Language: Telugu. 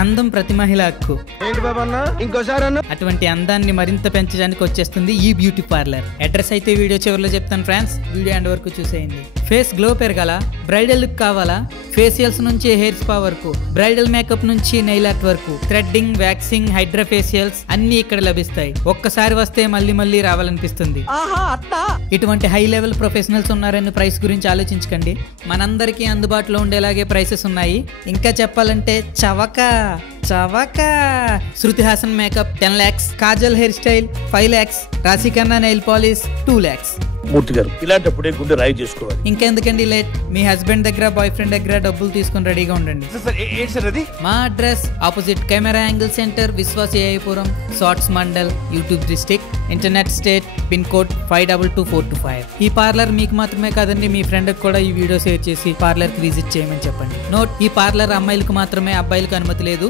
అందం ప్రతి మహిళ హక్కు. ఏంటి బాబా అన్న ఇంకోసారి అన్న. అటువంటి అందాన్ని మరింత పెంచడానికి వచ్చేస్తుంది ఈ బ్యూటీ పార్లర్. అడ్రస్ అయితే వీడియో చివరిలో చెప్తాను ఫ్రెండ్స్, వీడియో ఎండ్ వరకు చూసేయండి. ఫేస్ గ్లో పెరగాల, బ్రైడల్ లుక్ కావాలా, ఫేషియల్స్ నుంచి హెయిర్ స్పా వరకు, బ్రైడల్ మేకప్ నుంచి నెయిల్ ఆర్ట్ వరకు, థ్రెడ్డింగ్, వ్యాక్సింగ్, హైడ్రా ఫేషియల్స్ అన్ని ఇక్కడ లభిస్తాయి. ఒక్కసారి వస్తే మళ్ళీ మళ్ళీ రావాలనిపిస్తుంది. ఇటువంటి హై లెవెల్ ప్రొఫెషనల్స్ ఉన్నారని ప్రైస్ గురించి ఆలోచించకండి. మనందరికీ అందుబాటులో ఉండేలాగే ప్రైసెస్ ఉన్నాయి. ఇంకా చెప్పాలంటే చవక Shruti Haasan makeup 10 lakhs, Kajal hair style 5 lakhs, Raashi Khanna nail polish 2 lakhs. Murthy garu ఇలాంటప్పుడే గుండె రాయి చేసుకోవాలి. ఇంకెందుకండి లేట్, మీ హస్బెండ్ దగ్గర బాయ్ ఫ్రెండ్ దగ్గర డబ్బులు తీసుకుని రెడీగా ఉండండి. మా address opposite camera angle centre, Vishwas ఏఐపురం, shorts mandal, YouTube district, internet state, pin code 522425. ఈ పార్లర్ మీకు మాత్రమే కాదండి, మీ ఫ్రెండ్ కూడా ఈ వీడియో షేర్ చేసి పార్లర్ కి విజిట్ చేయమని చెప్పండి. నోట్, ఈ పార్లర్ అమ్మాయిలకు మాత్రమే, అబ్బాయిలకు అనుమతి లేదు.